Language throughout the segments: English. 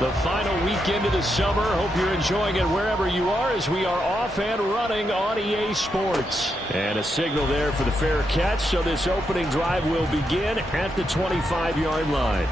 The final weekend of the summer. Hope you're enjoying it wherever you are as we are off and running on EA Sports. And a signal there for the fair catch, so this opening drive will begin at the 25-yard line.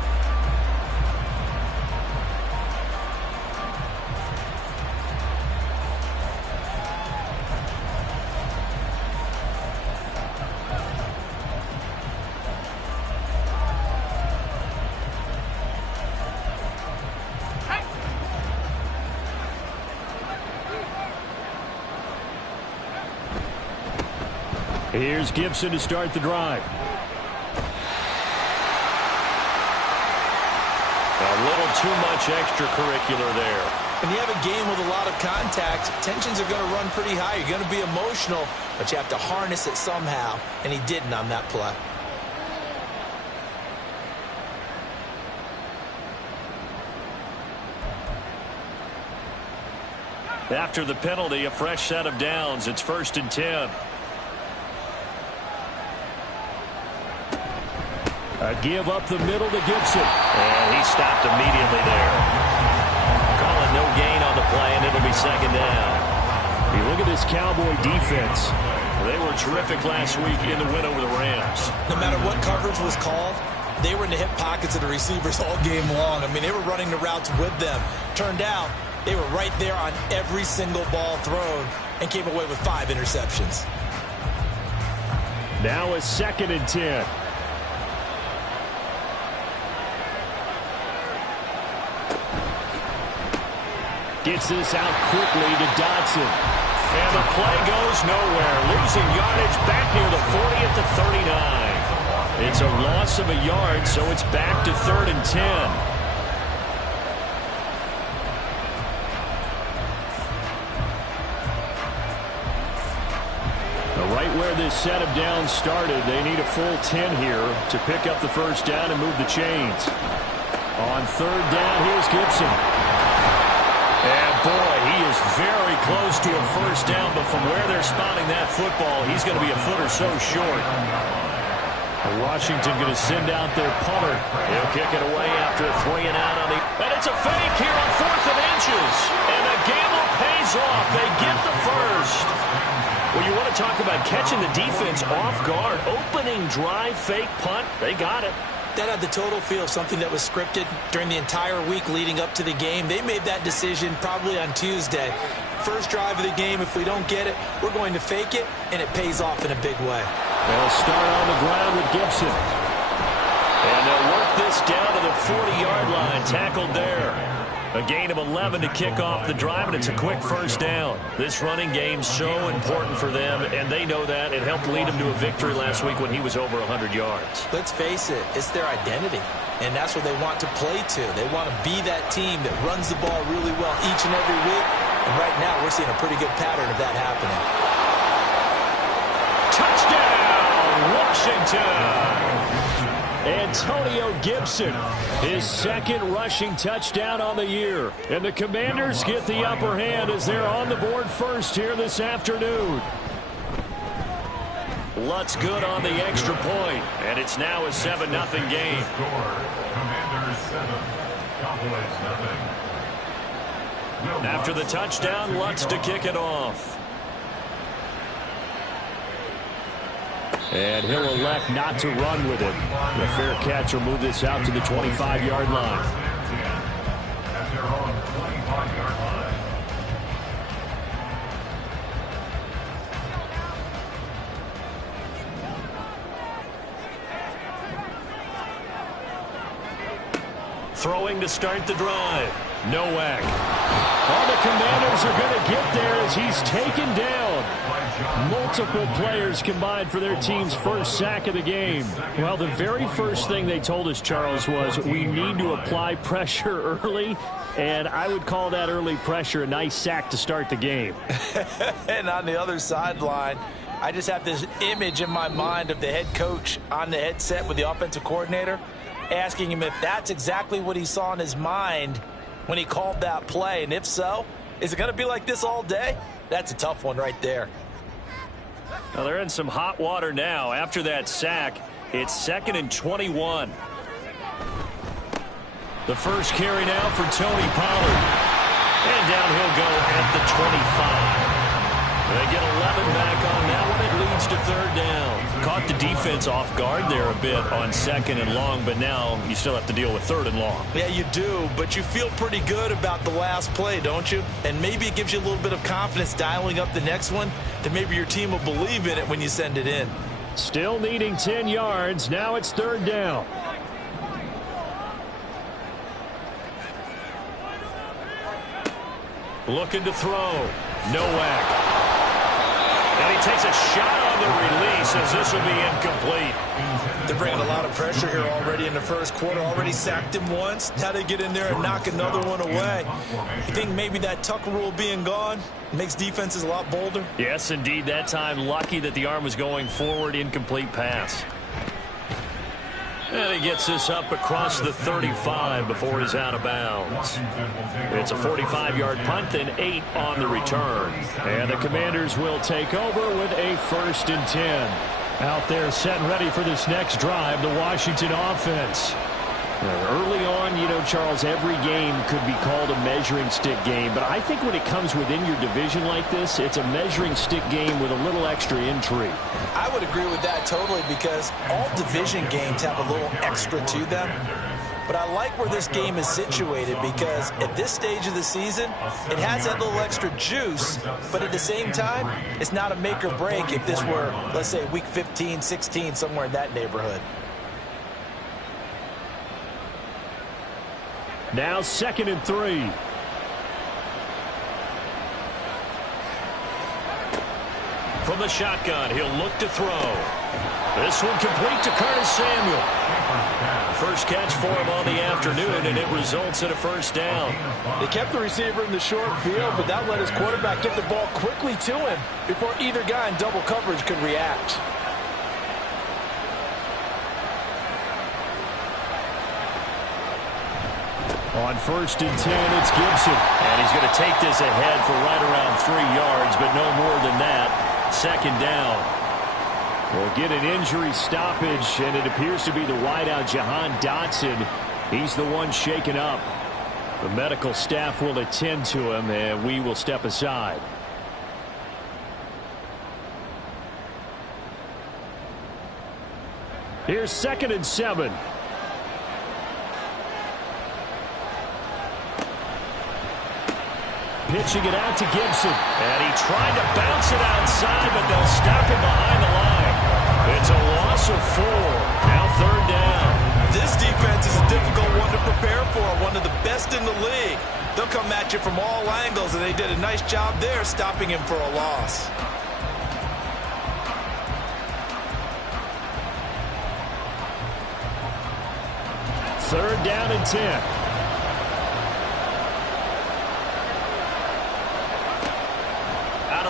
Here's Gibson to start the drive. A little too much extracurricular there. When you have a game with a lot of contact, tensions are going to run pretty high. You're going to be emotional, but you have to harness it somehow, and he didn't on that play. After the penalty, a fresh set of downs. It's 1st and 10. A give up the middle to Gibson. And he stopped immediately there. Calling no gain on the play, and it'll be 2nd down. You look at this Cowboy defense. They were terrific last week in the win over the Rams. No matter what coverage was called, they were in the hip pockets of the receivers all game long. I mean, they were running the routes with them. Turned out, they were right there on every single ball thrown and came away with 5 interceptions. Now a 2nd and 10. Gets this out quickly to Dodson. And the play goes nowhere. Losing yardage back near the 40 at the 39. It's a loss of a yard, so it's back to 3rd and 10. Right where this set of downs started, they need a full 10 here to pick up the 1st down and move the chains. On 3rd down, here's Gibson. And boy, he is very close to a 1st down, but from where they're spotting that football, he's going to be a foot or so short. Washington going to send out their punter. He'll kick it away after a 3 and out on the... And it's a fake here on 4th and inches. And the gamble pays off. They get the 1st. Well, you want to talk about catching the defense off guard. Opening drive, fake punt. They got it. That had the total feel of something that was scripted during the entire week leading up to the game. They made that decision probably on Tuesday. First drive of the game, if we don't get it, we're going to fake it, and it pays off in a big way. They'll start on the ground with Gibson. And they'll work this down to the 40-yard line, tackled there. A gain of 11 to kick off the drive, and it's a quick 1st down. This running game's so important for them, and they know that. It helped lead them to a victory last week when he was over 100 yards. Let's face it, it's their identity, and that's what they want to play to. They want to be that team that runs the ball really well each and every week, and right now we're seeing a pretty good pattern of that happening. Touchdown, Washington! Antonio Gibson, his 2nd rushing touchdown on the year. And the Commanders get the upper hand as they're on the board first here this afternoon. Lutz good on the extra point, and it's now a 7-0 game. Commanders 7, Cowboys 0. After the touchdown, Lutz to kick it off. And he'll elect not to run with it. The fair catch will move this out to the 25-yard line. At their own 25-yard line. Throwing to start the drive. Nowak. All the Commanders are going to get there as he's taken down. Multiple players combined for their team's 1st sack of the game. Well, the very first thing they told us, Charles, was we need to apply pressure early, and I would call that early pressure a nice sack to start the game. And on the other sideline, I just have this image in my mind of the head coach on the headset with the offensive coordinator, asking him if that's exactly what he saw in his mind when he called that play. And if so, is it going to be like this all day? That's a tough one right there. Well, they're in some hot water now. After that sack, it's 2nd and 21. The first carry now for Tony Pollard. And down he'll go at the 25. They get 11 back on that one. It leads to third down. Caught the defense off guard there a bit on second and long, but now you still have to deal with third and long. Yeah, you do, but you feel pretty good about the last play, don't you? And maybe it gives you a little bit of confidence dialing up the next one, that maybe your team will believe in it when you send it in. Still needing 10 yards. Now it's third down. Looking to throw. Nowak. And he takes a shot on the release as this will be incomplete. They're bringing a lot of pressure here already in the first quarter. Already sacked him once. Now they get in there and knock another one away. You think maybe that Tucker rule being gone makes defenses a lot bolder? Yes, indeed. That time lucky that the arm was going forward. Incomplete pass. And he gets this up across the 35 before he's out of bounds. It's a 45-yard punt and 8 on the return. And the Commanders will take over with a 1st and 10. Out there set and ready for this next drive, the Washington offense. Early on, you know, Charles, every game could be called a measuring stick game. But I think when it comes within your division like this, it's a measuring stick game with a little extra intrigue. I would agree with that totally, because all division games have a little extra to them. But I like where this game is situated, because at this stage of the season, it has that little extra juice. But at the same time, it's not a make or break if this were, let's say, week 15, 16, somewhere in that neighborhood. Now 2nd and 3. From the shotgun, he'll look to throw. This one complete to Curtis Samuel. First catch for him on the afternoon, and it results in a 1st down. They kept the receiver in the short field, but that let his quarterback get the ball quickly to him before either guy in double coverage could react. On 1st and 10, it's Gibson. And he's going to take this ahead for right around 3 yards, but no more than that. 2nd down. We'll get an injury stoppage, and it appears to be the wideout, Jahan Dotson. He's the one shaken up. The medical staff will attend to him, and we will step aside. Here's 2nd and 7. Pitching it out to Gibson. And he tried to bounce it outside, but they'll stop him behind the line. It's a loss of 4. Now 3rd down. This defense is a difficult one to prepare for, one of the best in the league. They'll come at you from all angles, and they did a nice job there stopping him for a loss. Third down and 10.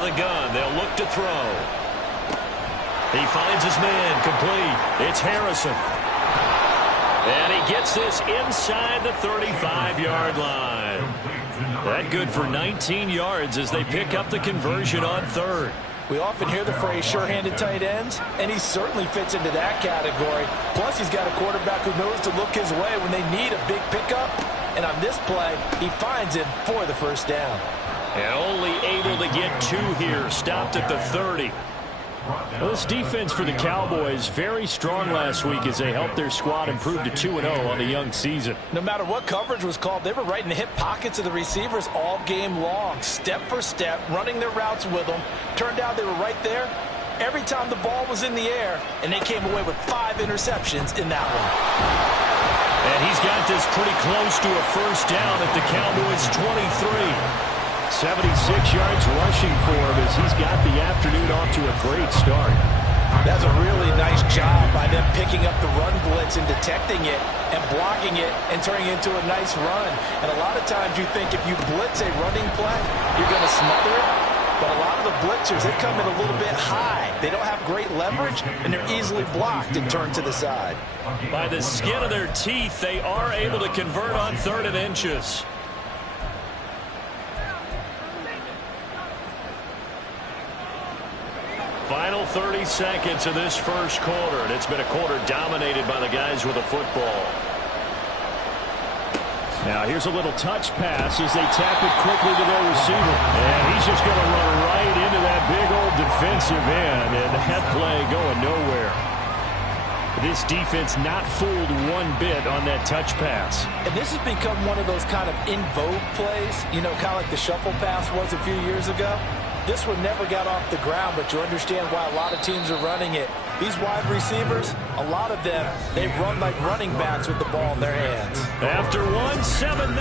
The gun, they'll look to throw. He finds his man, complete. It's Harrison. And he gets this inside the 35-yard line. That good for 19 yards as they pick up the conversion on 3rd. We often hear the phrase sure-handed tight ends, and he certainly fits into that category. Plus, he's got a quarterback who knows to look his way when they need a big pickup. And on this play, he finds him for the 1st down. And only able to get 2 here. Stopped at the 30. Well, this defense for the Cowboys, very strong last week as they helped their squad improve to 2-0 on the young season. No matter what coverage was called, they were right in the hip pockets of the receivers all game long. Step for step, running their routes with them. Turned out they were right there every time the ball was in the air, and they came away with 5 interceptions in that one. And he's got this pretty close to a 1st down at the Cowboys' 23. 76 yards rushing for him as he's got the afternoon off to a great start. That's a really nice job by them picking up the run blitz and detecting it and blocking it and turning it into a nice run. And a lot of times you think if you blitz a running play, you're going to smother it. But a lot of the blitzers, they come in a little bit high. They don't have great leverage, and they're easily blocked and turned to the side. By the skin of their teeth, they are able to convert on 3rd and inches. Final 30 seconds of this first quarter, and it's been a quarter dominated by the guys with the football. Now here's a little touch pass as they tap it quickly to their receiver. And he's just going to run right into that big old defensive end. And that play going nowhere. This defense not fooled one bit on that touch pass. And this has become one of those kind of in vogue plays, you know, kind of like the shuffle pass was a few years ago. This one never got off the ground, but you understand why a lot of teams are running it. These wide receivers, a lot of them, they run like running backs with the ball in their hands. After one, 7-0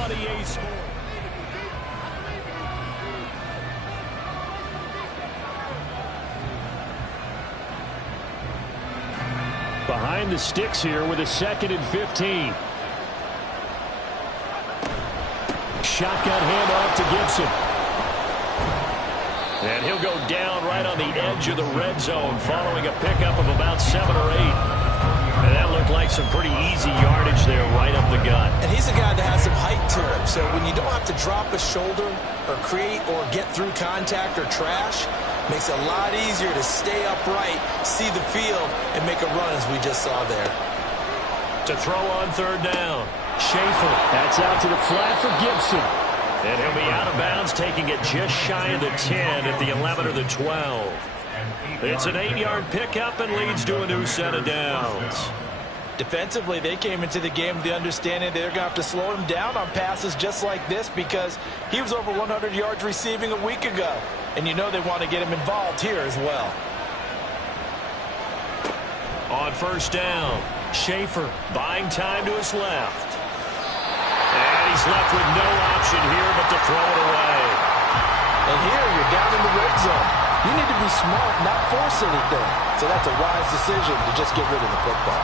on EA Sports. Behind the sticks here with a 2nd and 15. Shotgun handoff to Gibson. And he'll go down right on the edge of the red zone following a pickup of about 7 or 8. And that looked like some pretty easy yardage there right up the gut. And he's a guy that has some height to him. So when you don't have to drop a shoulder or create or get through contact or trash, makes it a lot easier to stay upright, see the field, and make a run as we just saw there. To throw on 3rd down. Schaefer. That's out to the flat for Gibson. And he'll be out of bounds, taking it just shy of the 10 at the 11 or the 12. It's an 8-yard pickup and leads to a new set of downs. Defensively, they came into the game with the understanding they're going to have to slow him down on passes just like this because he was over 100 yards receiving a week ago. And you know they want to get him involved here as well. On 1st down, Schaefer buying time to his left. And he's left with no option here but to throw it away. And here you're down in the red zone. You need to be smart, not force anything. So that's a wise decision to just get rid of the football.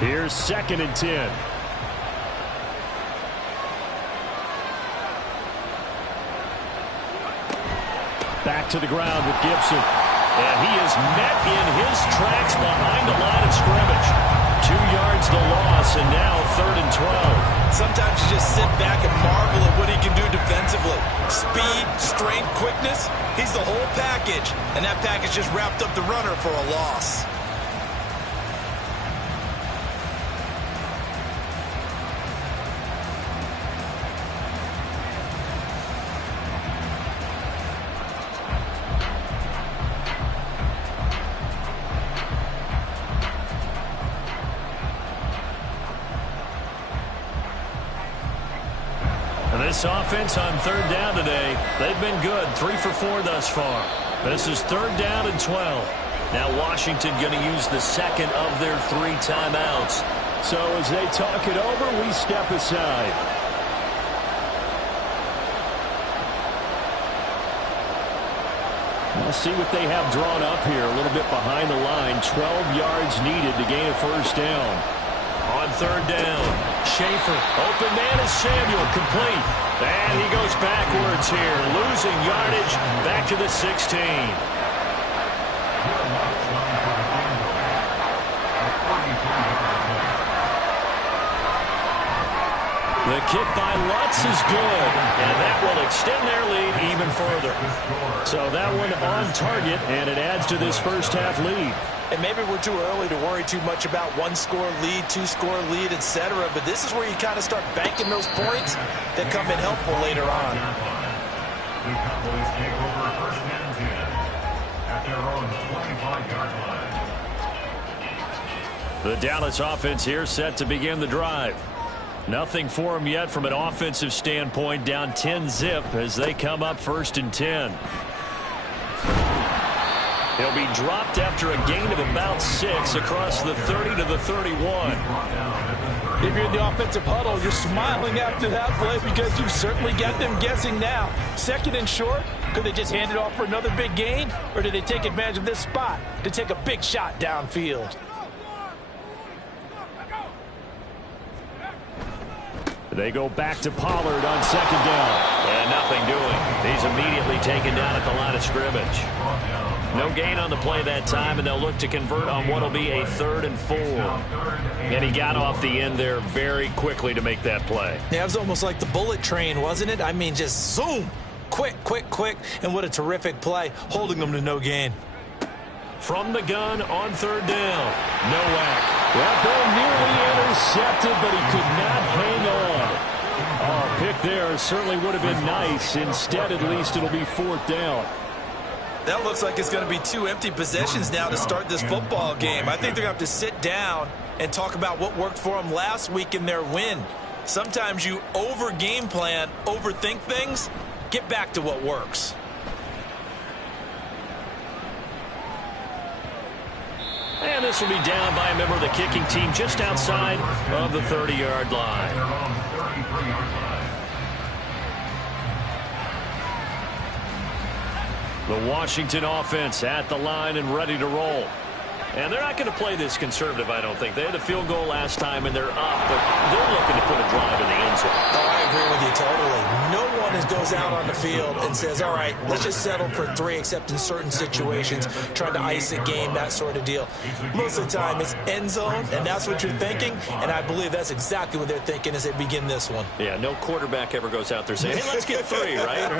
Here's 2nd and 10. Back to the ground with Gibson. And he is met in his tracks behind the line of scrimmage. 2 yards the loss, and now 3rd and 12. Sometimes you just sit back and marvel at what he can do defensively. Speed, strength, quickness, he's the whole package. And that package just wrapped up the runner for a loss. This offense on 3rd down today, they've been good. 3 for 4 thus far. This is 3rd down and 12. Now Washington going to use the 2nd of their 3 timeouts. So as they talk it over, we step aside. We'll see what they have drawn up here. A little bit behind the line. 12 yards needed to gain a 1st down. On 3rd down, Schaefer, open man is Samuel, complete. And he goes backwards here, losing yardage back to the 16. The kick by Lutz is good, and that will extend their lead even further. So that one on target, and it adds to this first half lead. And maybe we're too early to worry too much about 1-score lead, 2-score lead, etc. But this is where you kind of start banking those points that come in helpful later on. The Cowboys take over 1st and 10 at their own 25-yard line. The Dallas offense here set to begin the drive. Nothing for them yet from an offensive standpoint, down 10-zip as they come up 1st and 10. He'll be dropped after a gain of about 6 across the 30 to the 31. If you're in the offensive huddle, you're smiling after that play because you've certainly got them guessing now. 2nd and short, could they just hand it off for another big gain? Or did they take advantage of this spot to take a big shot downfield? They go back to Pollard on 2nd down. And nothing doing. He's immediately taken down at the line of scrimmage. No gain on the play that time, and they'll look to convert on what will be a 3rd and 4. And he got off the end there very quickly to make that play. Yeah, it was almost like the bullet train, wasn't it? I mean, just zoom. Quick, and what a terrific play, holding them to no gain. From the gun on third down, Nowak. That ball nearly intercepted, but he could not hang on. Oh, pick there certainly would have been nice. Instead, at least it'll be fourth down. That looks like it's going to be 2 empty possessions now to start this football game. I think they're going to have to sit down and talk about what worked for them last week in their win. Sometimes you over-game plan, overthink things. Get back to what works. And this will be down by a member of the kicking team just outside of the 30-yard line. The Washington offense at the line and ready to roll. And they're not going to play this conservative, I don't think. They had a field goal last time, and they're up, but they're looking to put a drive in the end zone. Oh, I agree with you totally. No one goes out on the field and says, all right, let's just settle for 3, except in certain situations, trying to ice a game, that sort of deal. Most of the time, it's end zone, and that's what you're thinking, and I believe that's exactly what they're thinking as they begin this one. Yeah, no quarterback ever goes out there saying, hey, let's get 3, right?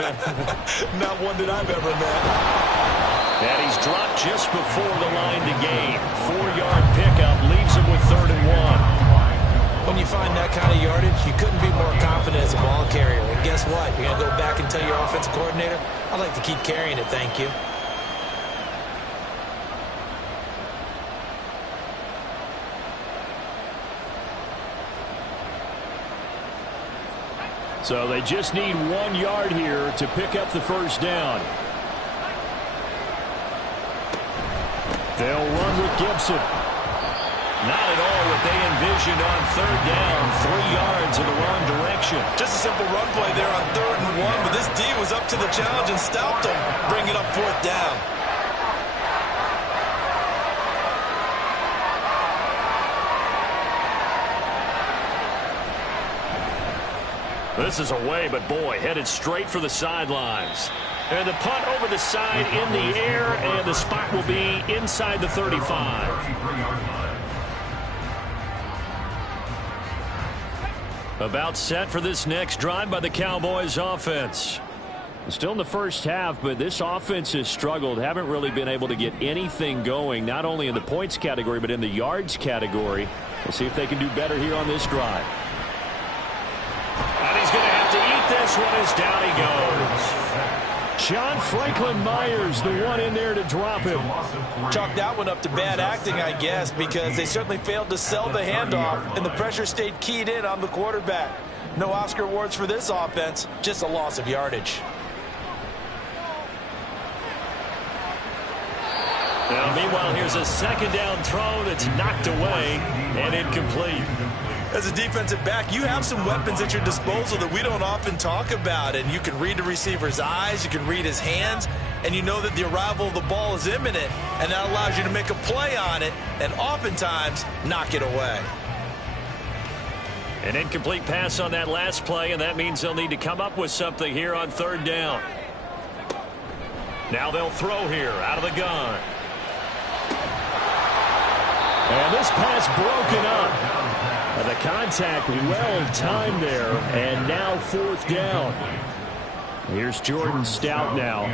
Not one that I've ever met. And he's dropped just before the line to gain. 4-yard pickup leaves him with 3rd and 1. When you find that kind of yardage, you couldn't be more confident as a ball carrier. And guess what? You're going to go back and tell your offensive coordinator, I'd like to keep carrying it, thank you. So they just need 1 yard here to pick up the first down. They'll run with Gibson. Not at all what they envisioned on 3rd down. 3 yards in the wrong direction. Just a simple run play there on 3rd and 1, but this D was up to the challenge and stopped them, bringing up 4th down. This is away, but boy, headed straight for the sidelines. And the punt over the side in the air, and the spot will be inside the 35. About set for this next drive by the Cowboys offense. Still in the first half, but this offense has struggled. Haven't really been able to get anything going, not only in the points category, but in the yards category. We'll see if they can do better here on this drive. And he's going to have to eat this one as down he goes. John Franklin Myers, the one in there to drop him. Chalk that one up to bad acting, I guess, because they certainly failed to sell the handoff, and the pressure stayed keyed in on the quarterback. No Oscar awards for this offense, just a loss of yardage. Now, meanwhile, here's a 2nd down throw that's knocked away and incomplete. As a defensive back, you have some weapons at your disposal that we don't often talk about, and you can read the receiver's eyes, you can read his hands, and you know that the arrival of the ball is imminent, and that allows you to make a play on it and oftentimes knock it away. An incomplete pass on that last play, and that means they'll need to come up with something here on 3rd down. Now they'll throw here out of the gun. And this pass broken up. The contact well timed there, and now 4th down. Here's Jordan Stout now.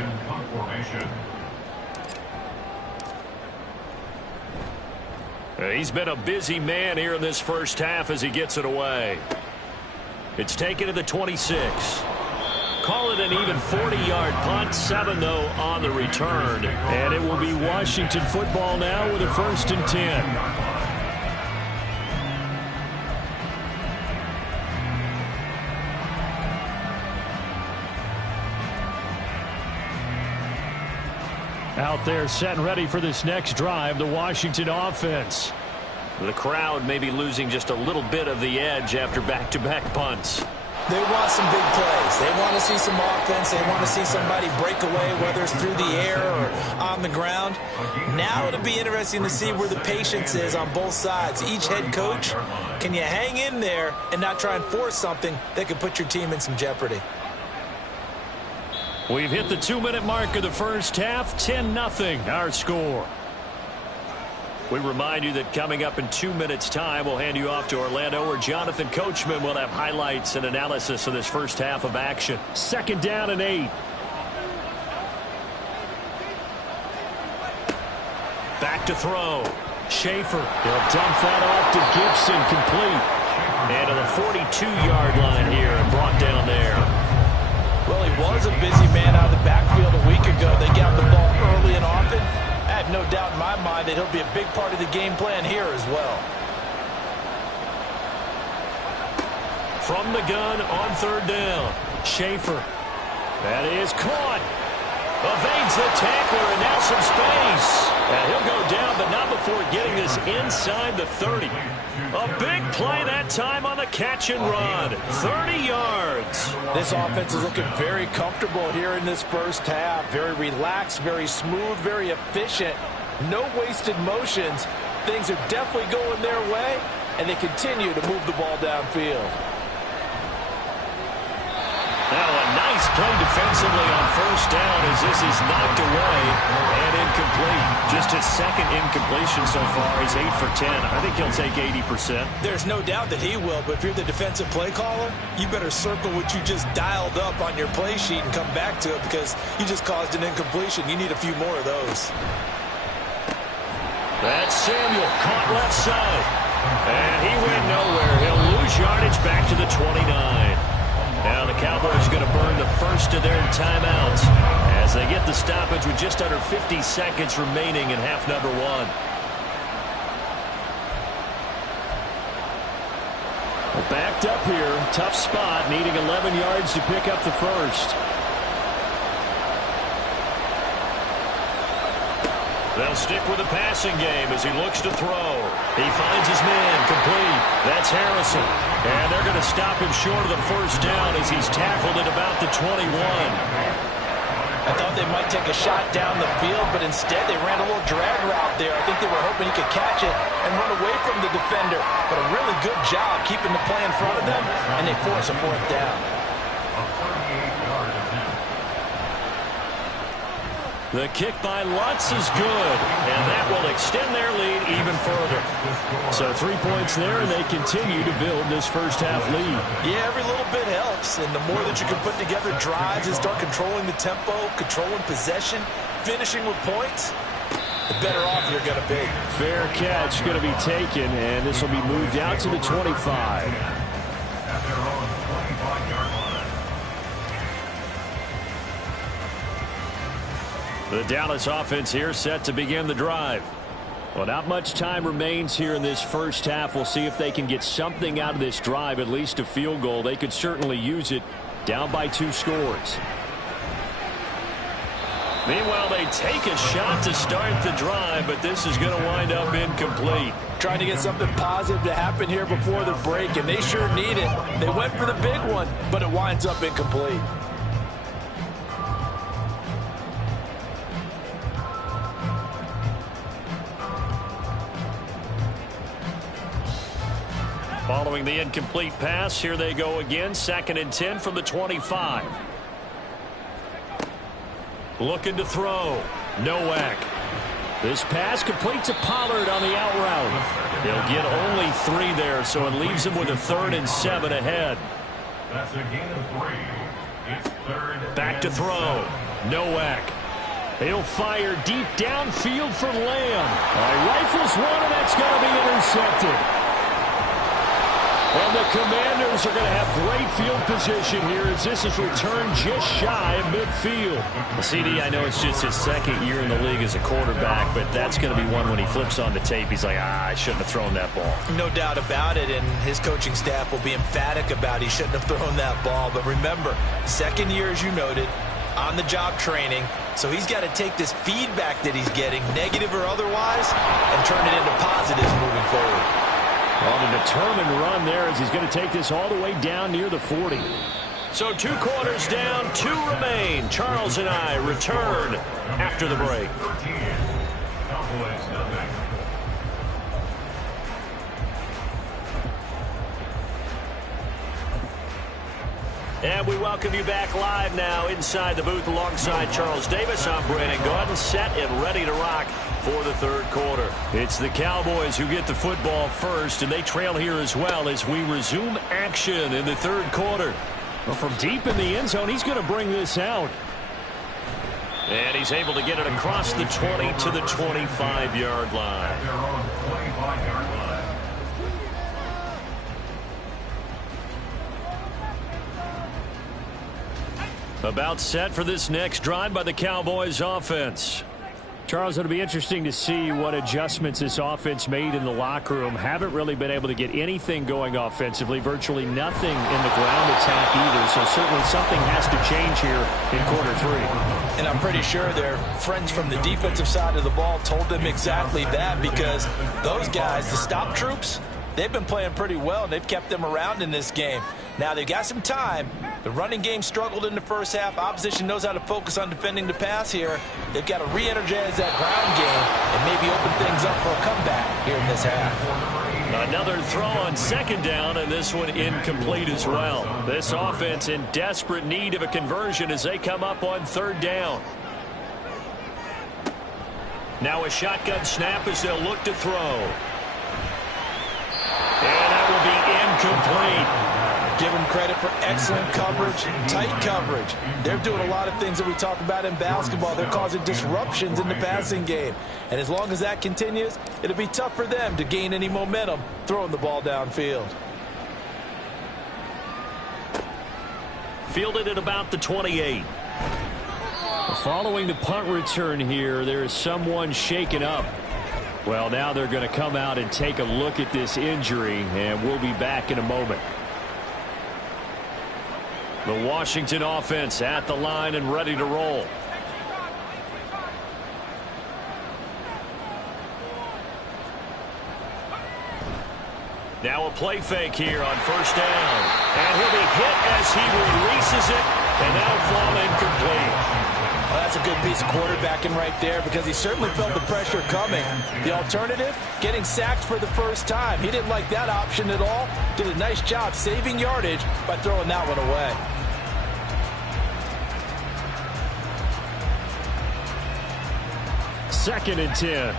He's been a busy man here in this first half as he gets it away. It's taken to the 26. Call it an even 40-yard punt, 7 though on the return. And it will be Washington football now with a 1st and 10. Out there set and ready for this next drive, the Washington offense. The crowd may be losing just a little bit of the edge after back-to-back punts. They want some big plays. They want to see some offense. They want to see somebody break away, whether it's through the air or on the ground. Now it'll be interesting to see where the patience is on both sides. Each head coach, can you hang in there and not try and force something that could put your team in some jeopardy? We've hit the 2-minute mark of the first half. 10-0 our score. We remind you that coming up in 2 minutes' time, we'll hand you off to Orlando, where Jonathan Coachman will have highlights and analysis of this first half of action. 2nd down and 8. Back to throw. Schaefer. He'll dump that off to Gibson, complete. And to the 42-yard line here and brought down there. Well, he was a busy man out of the backfield a week ago. They got the ball early and often. I have no doubt in my mind that he'll be a big part of the game plan here as well. From the gun on 3rd down. Schaefer. That is caught. Evades the tackler, and now some space. And he'll go down, but not before getting this inside the 30. A big play that time on the catch and run. 30 yards. This offense is looking very comfortable here in this first half. Very relaxed, very smooth, very efficient. No wasted motions. Things are definitely going their way, and they continue to move the ball downfield. Now a nice play defensively on 1st down as this is knocked away and incomplete. Just his 2nd incompletion so far. He's 8 for 10. I think he'll take 80%. There's no doubt that he will, but if you're the defensive play caller, you better circle what you just dialed up on your play sheet and come back to it because you just caused an incompletion. You need a few more of those. That's Samuel, caught left side. And he went nowhere. He'll lose yardage back to the 29. Now the Cowboys are going to burn the first of their timeouts as they get the stoppage with just under 50 seconds remaining in half number 1. Well, backed up here, tough spot, needing 11 yards to pick up the first. They'll stick with the passing game as he looks to throw. He finds his man, complete. That's Harrison. And they're going to stop him short of the 1st down as he's tackled at about the 21. I thought they might take a shot down the field, but instead they ran a little drag route there. I think they were hoping he could catch it and run away from the defender. But a really good job keeping the play in front of them, and they force a 4th down. The kick by Lutz is good, and that will extend their lead even further. So 3 points there, and they continue to build this first half lead. Yeah, every little bit helps, and the more that you can put together drives and start controlling the tempo, controlling possession, finishing with points, the better off you're going to be. Fair catch going to be taken, and this will be moved out to the 25. At their own 25-yard line. The Dallas offense here set to begin the drive. Well, not much time remains here in this first half. We'll see if they can get something out of this drive, at least a field goal. They could certainly use it, down by 2 scores. Meanwhile, they take a shot to start the drive, but this is going to wind up incomplete. Trying to get something positive to happen here before the break, and they sure need it. They went for the big one, but it winds up incomplete. Following the incomplete pass, here they go again. 2nd and 10 from the 25. Looking to throw. Nowak. This pass complete to Pollard on the out route. He'll get only 3 there, so it leaves him with a 3rd and 7 ahead. That's a gain of 3. It's 3rd. Back to throw. Nowak. He'll fire deep downfield for Lamb. Rifles one, and that's going to be intercepted. And the Commanders are going to have great field position here as this is returned just shy of midfield. CD, I know it's just his 2nd year in the league as a quarterback, but that's going to be one when he flips on the tape. He's like, I shouldn't have thrown that ball. No doubt about it, and his coaching staff will be emphatic about he shouldn't have thrown that ball. But remember, 2nd year, as you noted, on-the-job training, so he's got to take this feedback that he's getting, negative or otherwise, and turn it into positives moving forward. On a determined run there as he's going to take this all the way down near the 40. So 2 quarters down, 2 remain. Charles and I return after the break. Cowboys nothing. And we welcome you back live now inside the booth alongside Charles Davis. I'm Brandon Gordon, set and ready to rock for the third quarter. It's the Cowboys who get the football first, and they trail here as well as we resume action in the third quarter. Well, from deep in the end zone, he's going to bring this out. And he's able to get it across the 20 to the 25-yard line. Their own 25-yard line. About set for this next drive by the Cowboys offense. Charles, it'll be interesting to see what adjustments this offense made in the locker room. Haven't really been able to get anything going offensively. Virtually nothing in the ground attack either. So certainly something has to change here in quarter three. And I'm pretty sure their friends from the defensive side of the ball told them exactly that, because those guys, the stop troops, they've been playing pretty well, and they've kept them around in this game. Now, they've got some time. The running game struggled in the first half. Opposition knows how to focus on defending the pass here. They've got to re-energize that ground game and maybe open things up for a comeback here in this half. Another throw on second down, and this one incomplete as well. This offense in desperate need of a conversion as they come up on third down. Now a shotgun snap as they'll look to throw. And that will be incomplete. Give them credit for excellent coverage, tight coverage. They're doing a lot of things that we talk about in basketball. They're causing disruptions in the passing game. And as long as that continues, it'll be tough for them to gain any momentum throwing the ball downfield. Fielded at about the 28. Following the punt return here, there is someone shaken up. Well, now they're going to come out and take a look at this injury, and we'll be back in a moment. The Washington offense at the line and ready to roll. Now a play fake here on first down. And he'll be hit as he releases it, and that'll fall incomplete. Well, that's a good piece of quarterbacking right there, because he certainly felt the pressure coming. The alternative, getting sacked for the first time. He didn't like that option at all. Did a nice job saving yardage by throwing that one away. Second and 10.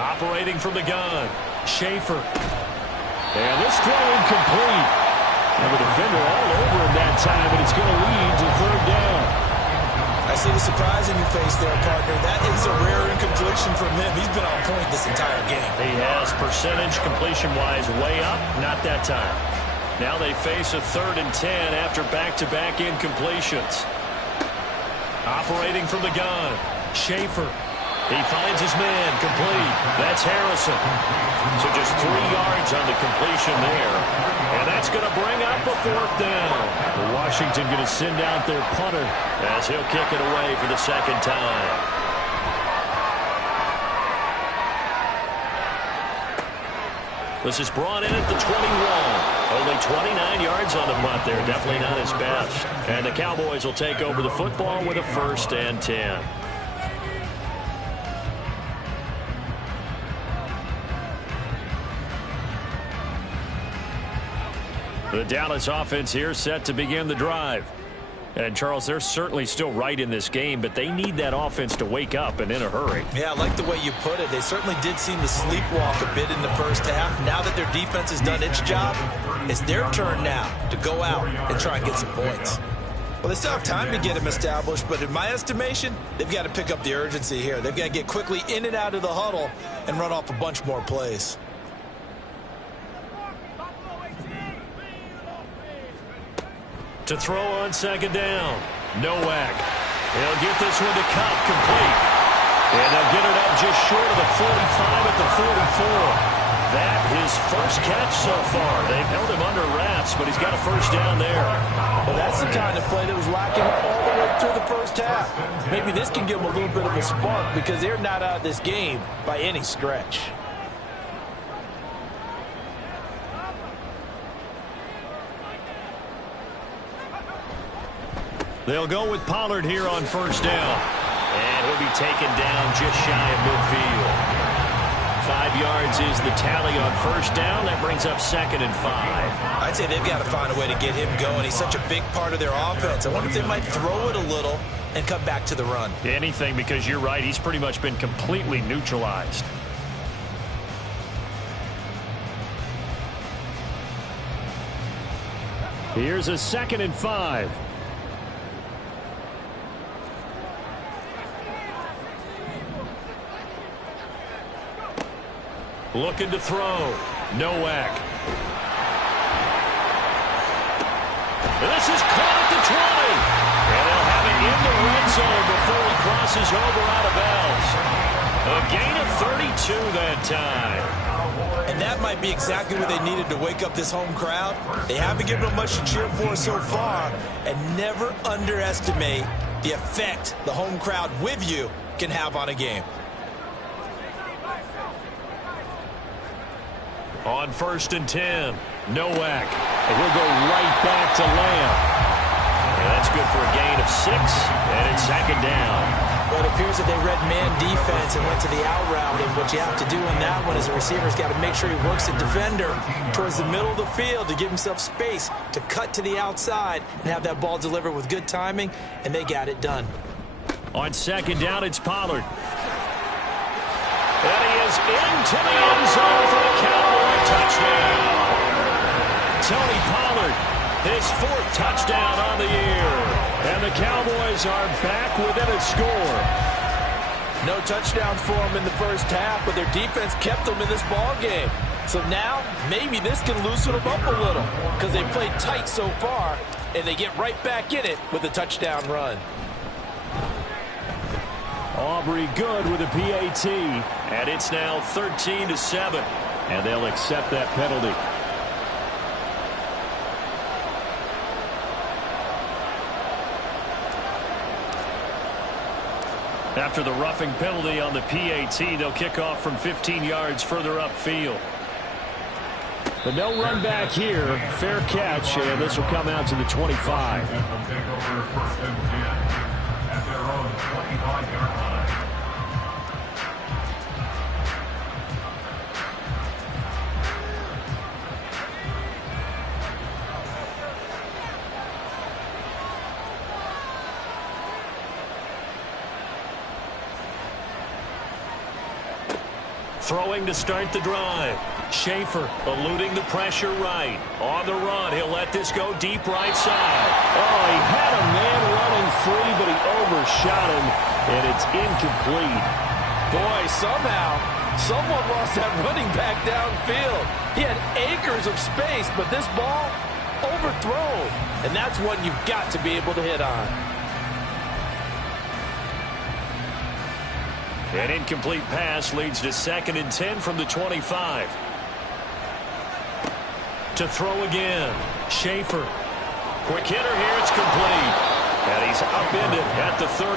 Operating from the gun, Schaefer. And this throw incomplete. And the defender all over him that time, and it's going to lead to third down. I see the surprise in your face there, partner. That is a rare incompletion from him. He's been on point this entire game. He has percentage completion-wise way up, not that time. Now they face a 3rd and 10 after back-to-back incompletions. Operating from the gun, Schaefer. He finds his man, complete. That's Harrison. So just 3 yards on the completion there. And that's going to bring up a 4th down. Washington going to send out their punter as he'll kick it away for the second time. This is brought in at the 21. Only 29 yards on the punt there. Definitely not his best. And the Cowboys will take over the football with a 1st and 10. The Dallas offense here set to begin the drive. And, Charles, they're certainly still right in this game, but they need that offense to wake up and in a hurry. Yeah, I like the way you put it. They certainly did seem to sleepwalk a bit in the first half. Now that their defense has done its job, it's their turn now to go out and try and get some points. Well, they still have time to get them established, but in my estimation, they've got to pick up the urgency here. They've got to get quickly in and out of the huddle and run off a bunch more plays. To throw on second down, Nowak. He'll get this one to Cup, complete. And they'll get it up just short of the 45 at the 44. That his first catch so far. They've held him under wraps, but he's got a first down there. Well, that's the kind of play that was lacking all the way through the first half. Maybe this can give them a little bit of a spark, because they're not out of this game by any stretch. They'll go with Pollard here on first down. And he'll be taken down just shy of midfield. 5 yards is the tally on first down. That brings up 2nd and 5. I'd say they've got to find a way to get him going. He's such a big part of their offense. I wonder if they might throw it a little and come back to the run. Anything, because you're right. He's pretty much been completely neutralized. Here's a 2nd and 5. Looking to throw. Nowak. This is caught at the 20. And they'll have it in the red zone before he crosses over out of bounds. A gain of 32 that time. And that might be exactly what they needed to wake up this home crowd. They haven't given them much to cheer for so far. And never underestimate the effect the home crowd with you can have on a game. On 1st and 10, Nowak. And he'll go right back to Lamb. And that's good for a gain of 6, and it's 2nd down. But it appears that they read man defense and went to the out route. And what you have to do in that one is the receiver's got to make sure he works the defender towards the middle of the field to give himself space to cut to the outside and have that ball delivered with good timing, and they got it done. On 2nd down, it's Pollard. And he is into the end zone for the Cowboy touchdown. Tony Pollard, his 4th touchdown on the year. And the Cowboys are back within a score. No touchdowns for them in the first half, but their defense kept them in this ball game. So now, maybe this can loosen them up a little because they played tight so far, and they get right back in it with a touchdown run. Aubrey good with a PAT, and it's now 13-7, and they'll accept that penalty. After the roughing penalty on the PAT, they'll kick off from 15 yards further upfield. But no run back here. Fair catch, and this will come out to the 25. At their own 25-yard line. Throwing to start the drive. Schaefer eluding the pressure right. On the run, he'll let this go deep right side. Oh, he had a man running free, but he overshot him, and it's incomplete. Boy, somehow, someone lost that running back downfield. He had acres of space, but this ball overthrown, and that's one you've got to be able to hit on. An incomplete pass leads to 2nd and 10 from the 25. To throw again. Schaefer. Quick hitter here. It's complete. And he's upended at the 33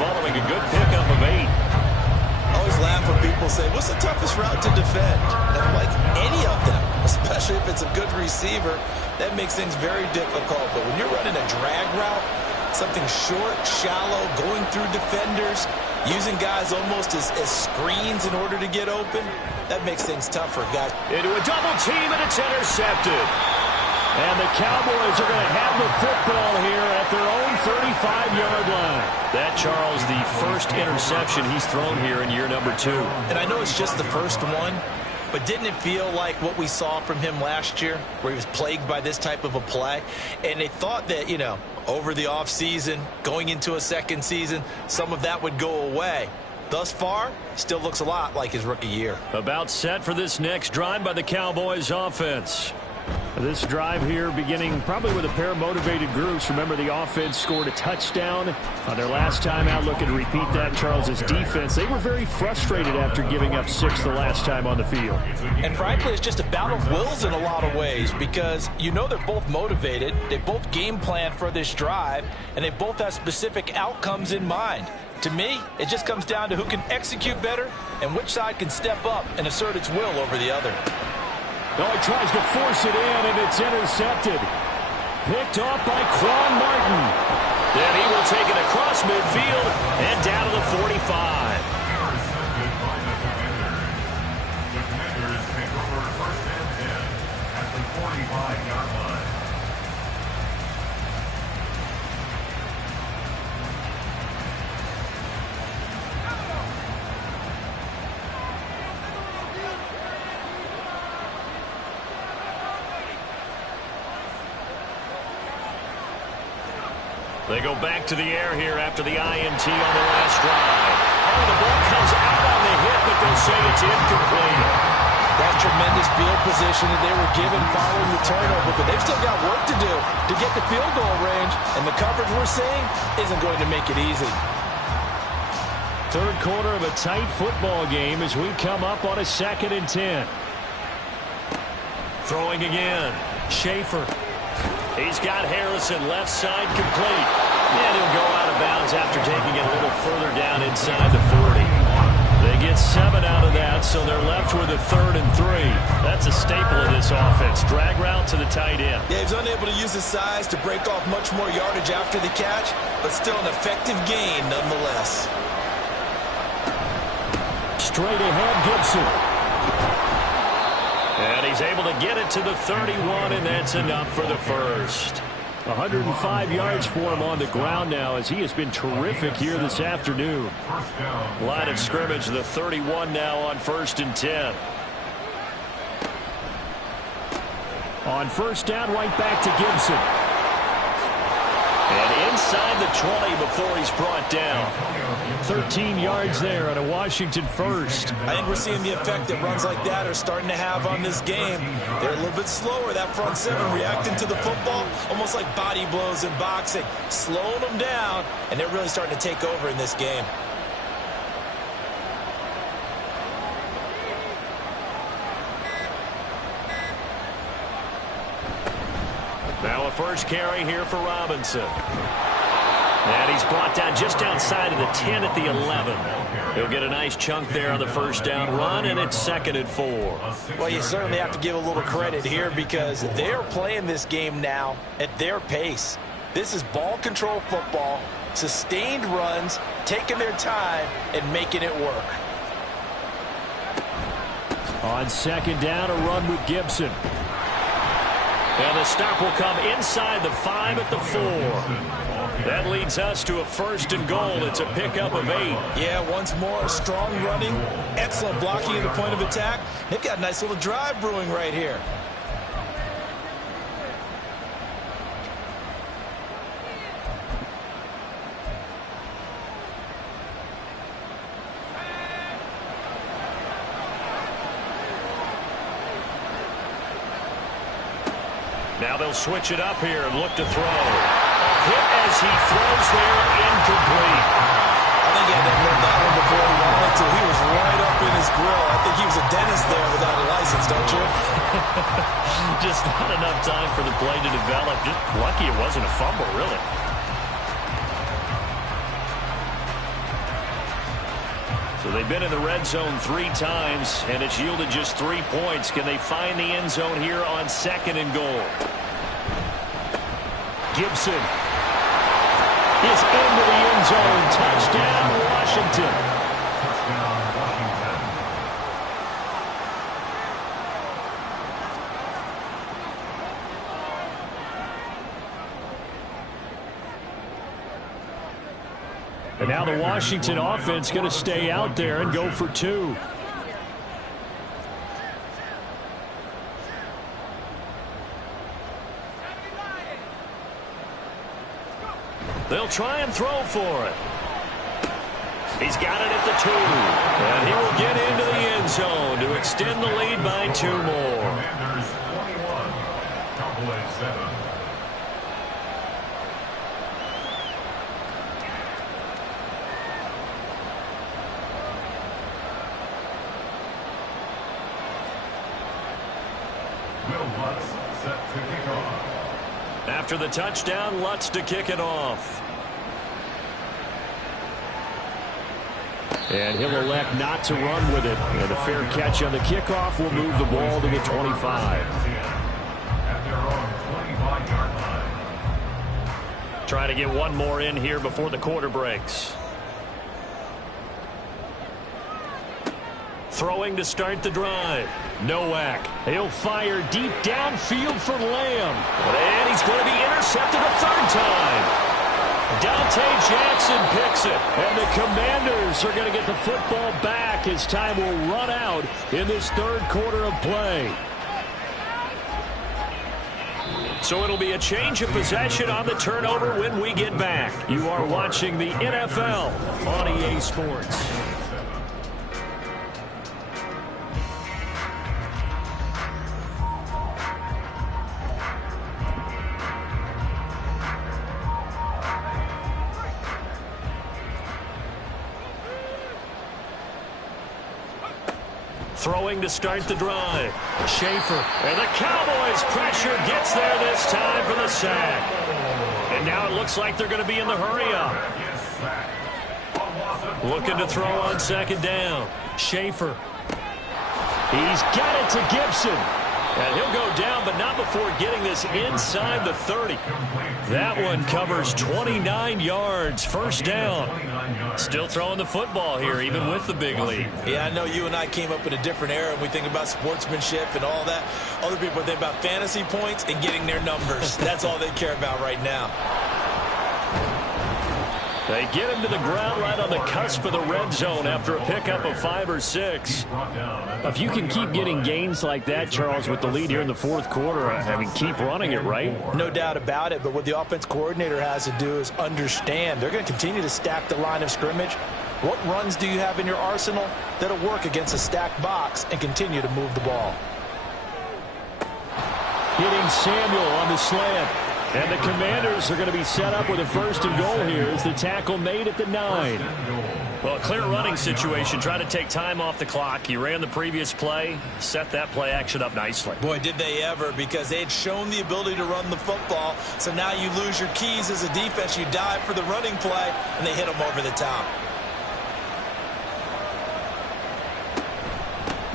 following a good pickup of 8. I always laugh when people say, what's the toughest route to defend? And I'm like, any of them, especially if it's a good receiver. That makes things very difficult. But when you're running a drag route, something short, shallow, going through defenders, using guys almost as screens in order to get open, that makes things tougher, guys. Into a double team, and it's intercepted. And the Cowboys are going to have the football here at their own 35-yard line. That, Charles, the first interception he's thrown here in year number 2. And I know it's just the first one, but didn't it feel like what we saw from him last year, where he was plagued by this type of a play? And they thought that, you know, over the offseason, going into a second season, some of that would go away. Thus far, still looks a lot like his rookie year. About set for this next drive by the Cowboys offense. This drive here beginning probably with a pair of motivated groups. Remember, the offense scored a touchdown on their last time out. Looking to repeat that. Charles's defense, they were very frustrated after giving up 6 the last time on the field. And frankly, it's just a battle of wills in a lot of ways, because you know they're both motivated. They both game plan for this drive, and they both have specific outcomes in mind. To me, it just comes down to who can execute better and which side can step up and assert its will over the other. Oh, he tries to force it in, and it's intercepted. Picked off by Quan Martin. Then he will take it across midfield and down to the 45. 25-yard line. They go back to the air here after the INT on the last drive. Oh, the ball comes out on the hit, but they'll say it's incomplete. That tremendous field position that they were given following the turnover, but they've still got work to do to get the field goal range, and the coverage we're seeing isn't going to make it easy. Third quarter of a tight football game as we come up on a 2nd and 10. Throwing again. Schaefer. He's got Harrison left side complete. And he'll go out of bounds after taking it a little further down inside the 40. They get 7 out of that, so they're left with a 3rd and 3. That's a staple of this offense. Drag route to the tight end. Yeah, he's unable to use his size to break off much more yardage after the catch, but still an effective gain nonetheless. Straight ahead, Gibson. And he's able to get it to the 31, and that's enough for the first. 105 yards for him on the ground now as he has been terrific here this afternoon. Line of scrimmage, the 31 now on 1st and 10. On 1st down, right back to Gibson. And inside the 20 before he's brought down. 13 yards there on a Washington first. I think we're seeing the effect that runs like that are starting to have on this game. They're a little bit slower, that front seven, reacting to the football, almost like body blows in boxing, slowing them down, and they're really starting to take over in this game. Now a first carry here for Robinson. And he's brought down just outside of the 10 at the 11. He'll get a nice chunk there on the first down run, and it's 2nd and 4. Well, you certainly have to give a little credit here because they're playing this game now at their pace. This is ball control football, sustained runs, taking their time, and making it work. On 2nd down, a run with Gibson. And the stop will come inside the 5 at the 4. That leads us to a 1st and goal. It's a pickup of 8. Yeah, once more, strong running, excellent blocking at the point of attack. They've got a nice little drive brewing right here. Now they'll switch it up here and look to throw. A hit as he throws there, incomplete. I think he had to learn that one before he wanted to. He was right up in his grill. I think he was a dentist there without a license, don't you? Just not enough time for the play to develop. Just lucky it wasn't a fumble, really. So they've been in the red zone 3 times, and it's yielded just 3 points. Can they find the end zone here on 2nd and goal? Gibson is into the end zone. Touchdown, Washington. Touchdown, Washington. And now the Washington offense going to stay out there and go for 2. They'll try and throw for it. He's got it at the 2. And he will get into the end zone to extend the lead by 2 more. Commanders 21, Cowboys 7. Set to kick off. After the touchdown, Lutz to kick it off. And he'll elect not to run with it. And a fair catch on the kickoff will move the ball to the 25. At their own 25-yard line. Try to get one more in here before the quarter breaks. Throwing to start the drive. Nowak. He'll fire deep downfield for Lamb. And he's going to be intercepted a third time. Dante Jackson picks it. And the Commanders are going to get the football back as time will run out in this third quarter of play. So it'll be a change of possession on the turnover when we get back. You are watching the NFL on EA Sports. Throwing to start the drive. Schaefer. And the Cowboys pressure gets there this time for the sack. And now it looks like they're going to be in the hurry-up. Looking to throw on second down. Schaefer. He's got it to Gibson. And he'll go down, but not before getting this inside the 30. That one covers 29 yards. First down. Still throwing the football here, even with the big lead. Yeah, I know you and I came up in a different era, and we think about sportsmanship and all that. Other people think about fantasy points and getting their numbers. That's all they care about right now. They get him to the ground right on the cusp of the red zone after a pickup of 5 or 6. If you can keep getting gains like that, Charles, with the lead here in the fourth quarter, I mean, keep running it, right? No doubt about it, but what the offense coordinator has to do is understand they're going to continue to stack the line of scrimmage. What runs do you have in your arsenal that'll work against a stacked box and continue to move the ball? Hitting Samuel on the slant. And the Commanders are going to be set up with a first and goal here as the tackle made at the 9. Well, a clear running situation. Trying to take time off the clock. He ran the previous play, set that play action up nicely. Boy, did they ever, because they had shown the ability to run the football. So now you lose your keys as a defense. You dive for the running play, and they hit them over the top.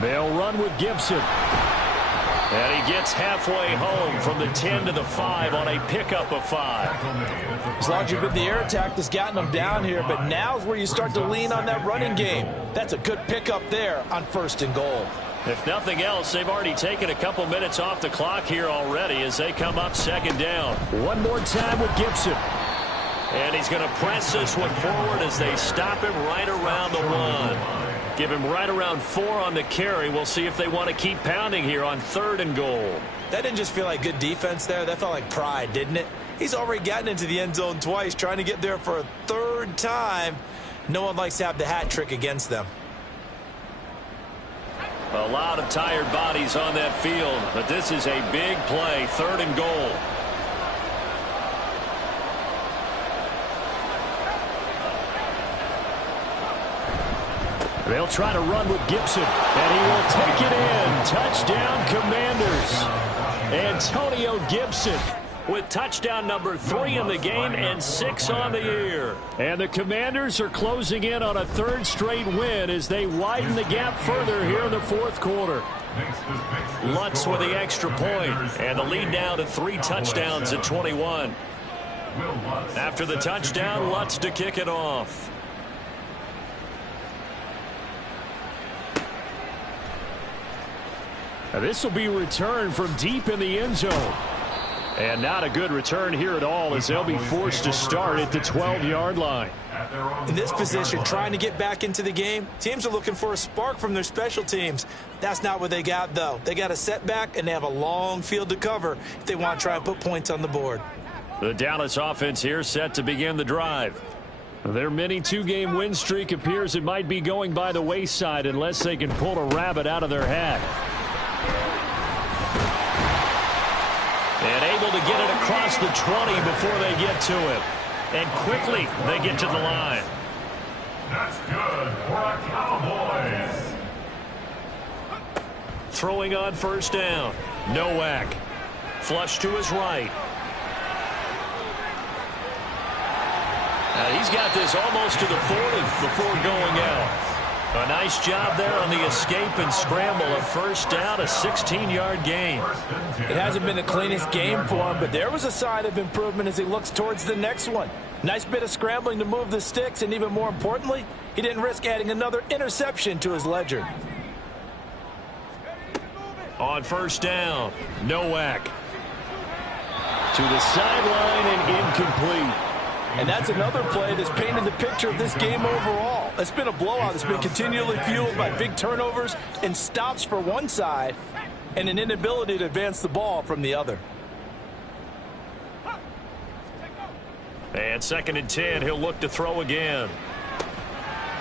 They'll run with Gibson. And he gets halfway home from the 10 to the 5 on a pickup of 5. As long as you've been the air attack that's gotten them down here, but now's where you start to lean on that running game. That's a good pickup there on first and goal. If nothing else, they've already taken a couple minutes off the clock here already as they come up second down. One more time with Gibson. And he's going to press this one forward as they stop him right around the 1. Give him right around 4 on the carry. We'll see if they want to keep pounding here on third and goal. That didn't just feel like good defense there. That felt like pride, didn't it? He's already gotten into the end zone twice, trying to get there for a third time. No one likes to have the hat trick against them. A lot of tired bodies on that field, but this is a big play, third and goal. They'll try to run with Gibson, and he will take it in. Touchdown, Commanders. Antonio Gibson with touchdown number 3 in the game and 6 on the year. And the Commanders are closing in on a third straight win as they widen the gap further here in the fourth quarter. Lutz with the extra point, and the lead now to 3 touchdowns at 21. After the touchdown, Lutz to kick it off. This will be returned from deep in the end zone. And not a good return here at all as they'll be forced to start at the 12-yard line. In this position, trying to get back into the game, teams are looking for a spark from their special teams. That's not what they got, though. They got a setback, and they have a long field to cover if they want to try and put points on the board. The Dallas offense here set to begin the drive. Their mini 2-game win streak appears it might be going by the wayside unless they can pull a rabbit out of their hat. And able to get it across the 20 before they get to it. And quickly, they get to the line. That's good for a Cowboys. Throwing on first down. Nowak. Flush to his right. Now he's got this almost to the 40 before going out. A nice job there on the escape and scramble. A first down, a 16-yard gain. It hasn't been the cleanest game for him, but there was a sign of improvement as he looks towards the next one. Nice bit of scrambling to move the sticks, and even more importantly, he didn't risk adding another interception to his ledger. On first down, Nowak. To the sideline and incomplete. And that's another play that's painted the picture of this game overall. It's been a blowout. It's been continually fueled by big turnovers and stops for one side and an inability to advance the ball from the other. And 2nd and 10, he'll look to throw again.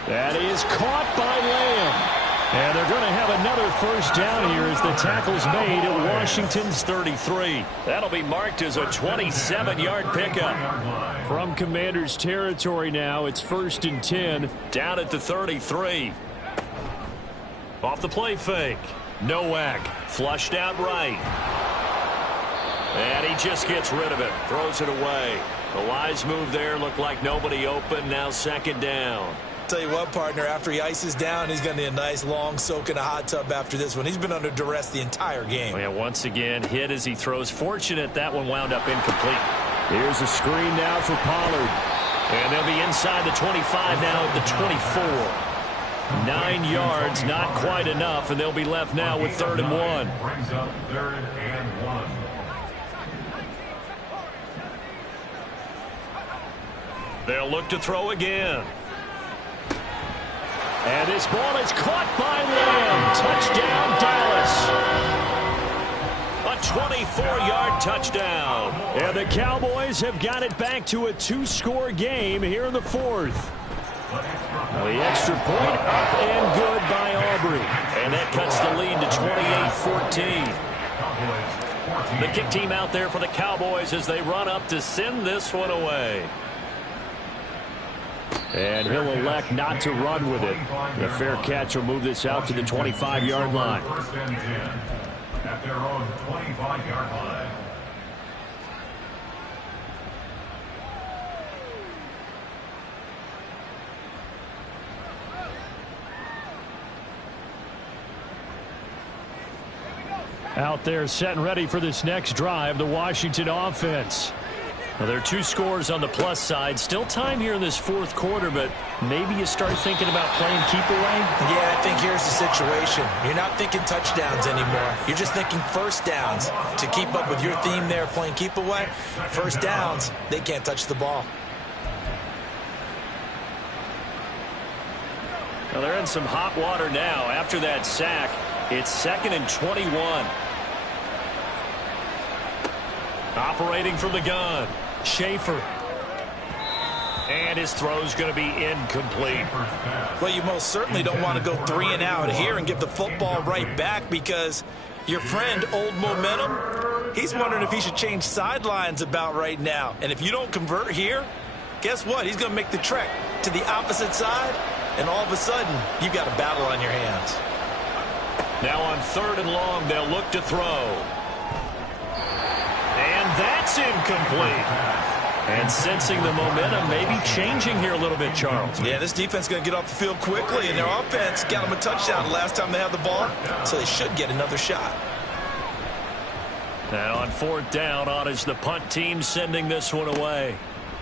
That is caught by Lamb. And they're going to have another first down here as the tackle's made at Washington's 33. That'll be marked as a 27-yard pickup. From Commanders territory now, it's 1st and 10. Down at the 33. Off the play fake. Nowak flushed out right. And he just gets rid of it. Throws it away. The wise move there. Looked like nobody open. Now 2nd down. Tell you what, partner, after he ices down, he's going to need a nice long soak in a hot tub after this one. He's been under duress the entire game. Oh, yeah, once again, hit as he throws. Fortunate that one wound up incomplete. Here's a screen now for Pollard. And they'll be inside the 25 now at the 24. 9 yards, not quite enough, and they'll be left now with 3rd and 1. Brings up 3rd and 1. They'll look to throw again. And this ball is caught by Lamb. Touchdown, Dallas. A 24-yard touchdown. And the Cowboys have got it back to a 2-score game here in the 4th. The extra point up and good by Aubrey. And that cuts the lead to 28-14. The kick team out there for the Cowboys as they run up to send this one away. And he'll elect not to run with it. The fair catch will move this out to the 25-yard line. 1st and 10 at their own 25-yard line. Out there set and ready for this next drive, the Washington offense. Well, there are 2 scores on the plus side. Still time here in this 4th quarter, but maybe you start thinking about playing keep away. Yeah, I think here's the situation. You're not thinking touchdowns anymore. You're just thinking first downs. To keep up with your theme there, playing keep away, first downs, they can't touch the ball. Well, they're in some hot water now. After that sack, it's 2nd and 21. Operating from the gun, Schaefer. And his throw's going to be incomplete. Well, you most certainly don't want to go 3 and out here and give the football right back because your friend, Old Momentum, he's wondering if he should change sidelines about right now. And if you don't convert here, guess what? He's going to make the trek to the opposite side, and all of a sudden, you've got a battle on your hands. Now on 3rd and long, they'll look to throw. And that's incomplete. And sensing the momentum, maybe changing here a little bit, Charles. Yeah, this defense is going to get off the field quickly, and their offense got them a touchdown the last time they had the ball, so they should get another shot. Now on 4th down, on is the punt team sending this one away.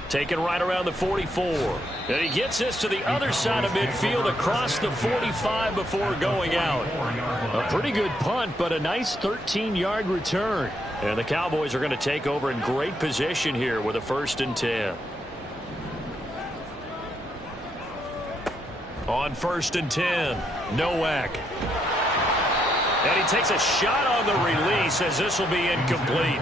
Taken right around the 44. And he gets this to the other side of midfield across the 45 before going out. A pretty good punt, but a nice 13-yard return. And the Cowboys are going to take over in great position here with a 1st and 10. On 1st and 10, Nowak. And he takes a shot on the release as this will be incomplete.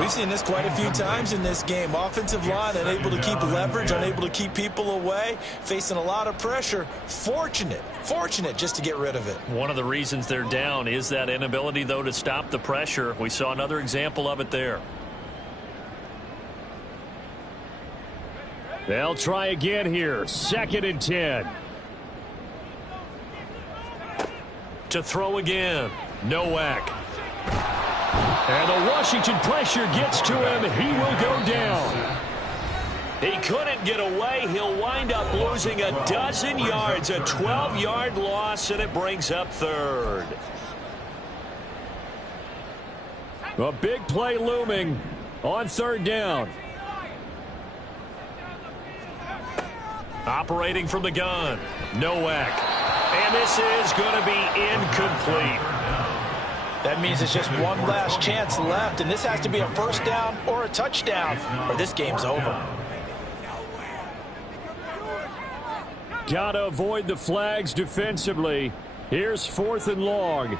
We've seen this quite a few times in this game. Offensive line unable to keep leverage, unable to keep people away, facing a lot of pressure. Fortunate just to get rid of it. One of the reasons they're down is that inability, though, to stop the pressure. We saw another example of it there. They'll try again here. 2nd and 10. To throw again, Nowak. And the Washington pressure gets to him. He will go down. He couldn't get away. He'll wind up losing a dozen yards, a 12-yard loss, and it brings up 3rd. A big play looming on 3rd down. Operating from the gun, Nowak. And this is going to be incomplete. That means it's just one last chance left, and this has to be a first down or a touchdown, or this game's over. Gotta avoid the flags defensively. Here's 4th and long.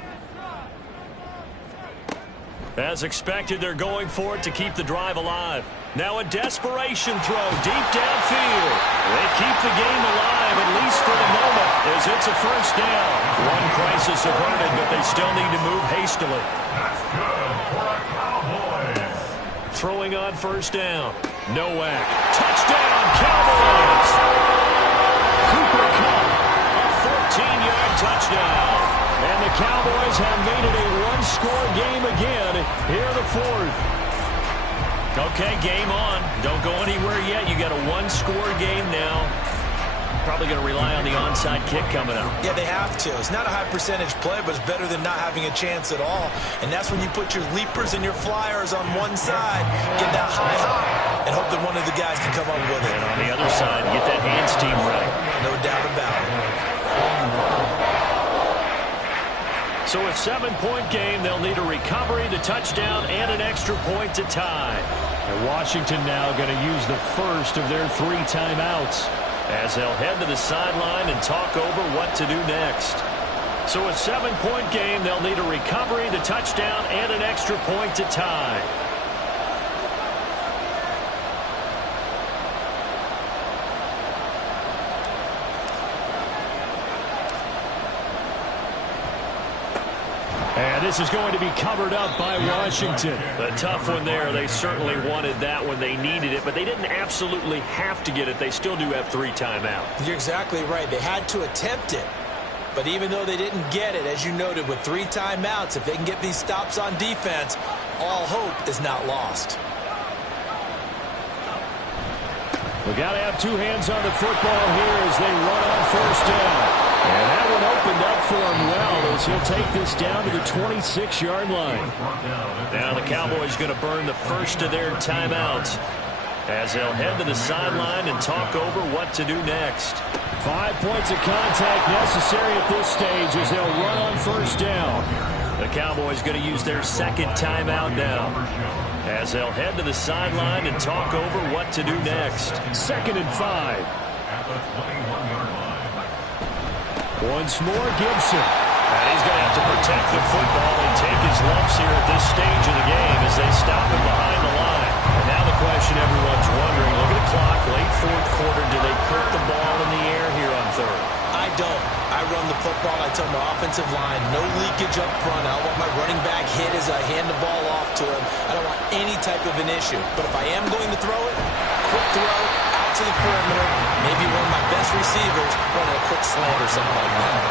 As expected, they're going for it to keep the drive alive. Now a desperation throw deep downfield. They keep the game alive, at least for the moment, as it's a first down. One crisis averted, but they still need to move hastily. That's good for the Cowboys. Throwing on first down. Nowak. Touchdown, Cowboys! Cooper Kupp, a 14-yard touchdown. And the Cowboys have made it a one-score game again here in the 4th. Okay, game on. Don't go anywhere yet. You got a one-score game now. Probably going to rely on the onside kick coming up. Yeah, they have to. It's not a high percentage play, but it's better than not having a chance at all. And that's when you put your leapers and your flyers on one side, get that high hop, and hope that one of the guys can come up with it. And on the other side, get that hands team right. No doubt about it. So a 7-point game. They'll need a recovery, the touchdown, and an extra point to tie. And Washington now going to use the first of their 3 timeouts, as they'll head to the sideline and talk over what to do next. So a 7-point game. They'll need a recovery, the touchdown, and an extra point to tie. and this is going to be covered up by Washington. A tough one there. They certainly wanted that when they needed it, but they didn't absolutely have to get it. They still do have 3 timeouts. You're exactly right. They had to attempt it. But even though they didn't get it, as you noted, with 3 timeouts, if they can get these stops on defense, all hope is not lost. We got to have 2 hands on the football here as they run on first down. And that one opened up for him well as he'll take this down to the 26-yard line. Now the Cowboys going to burn the first of their timeouts as they'll head to the sideline and talk over what to do next. 5 points of contact necessary at this stage as they'll run on first down. The Cowboys going to use their 2nd timeout now as they'll head to the sideline and talk over what to do next. 2nd and 5. At the 21-yard line. Once more, Gibson. And he's going to have to protect the football and take his lumps here at this stage of the game as they stop him behind the line. And now the question everyone's wondering, look at the clock, late 4th quarter, do they put the ball in the air here on 3rd? I don't. I run the football. I tell my offensive line, no leakage up front. I don't want my running back hit as I hand the ball off to him. I don't want any type of an issue. But if I am going to throw it, quick throw, out to the perimeter, maybe one of my best receivers running a quick slant or something like that.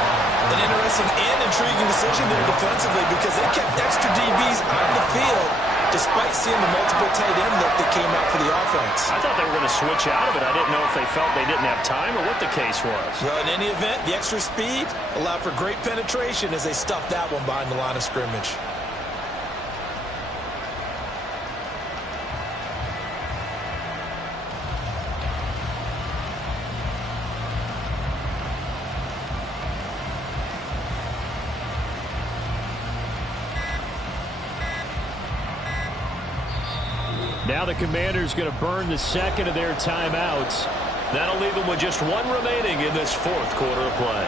An interesting and intriguing decision there defensively because they kept extra DBs on the field despite seeing the multiple tight end look that came out for the offense. I thought they were going to switch out of it. I didn't know if they felt they didn't have time or what the case was. Well, in any event, the extra speed allowed for great penetration as they stuffed that one behind the line of scrimmage. Now the Commanders going to burn the 2nd of their timeouts. That'll leave them with just 1 remaining in this 4th quarter of play.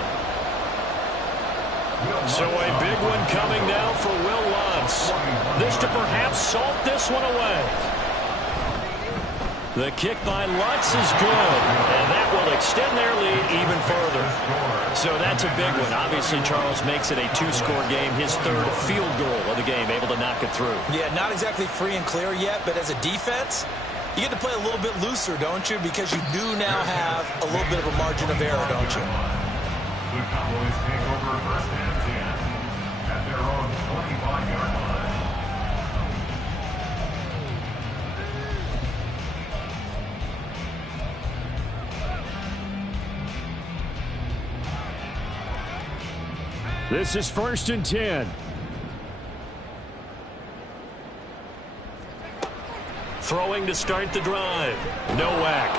So a big one coming now for Will Lutz. This to perhaps salt this one away. The kick by Lutz is good, and that will extend their lead even further. So that's a big one. Obviously, Charles makes it a 2-score game, his 3rd field goal of the game, able to knock it through. Yeah, not exactly free and clear yet, but as a defense, you get to play a little bit looser, don't you? Because you do now have a little bit of a margin of error, don't you? The Cowboys take over 1st and 10 at their own 25-yard line. This is 1st and 10. Throwing to start the drive. Nowak.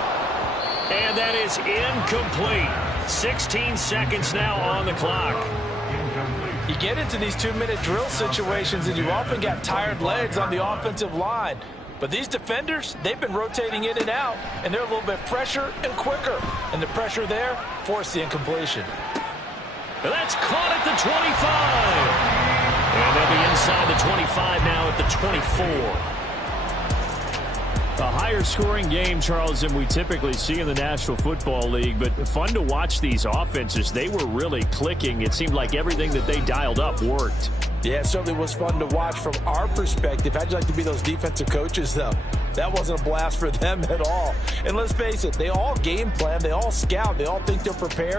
And that is incomplete. 16 seconds now on the clock. Incomplete. You get into these 2-minute drill situations, and you often got tired legs on the offensive line. But these defenders, they've been rotating in and out, and they're a little bit fresher and quicker. And the pressure there forced the incompletion. And that's caught at the 25. And they'll be inside the 25 now at the 24. A higher scoring game, Charles, than we typically see in the National Football League, but fun to watch these offenses. They were really clicking. It seemed like everything that they dialed up worked. Yeah, it certainly was fun to watch from our perspective. How'd you like to be those defensive coaches, though? That wasn't a blast for them at all. And let's face it, they all game plan, they all scout, they all think they're prepared.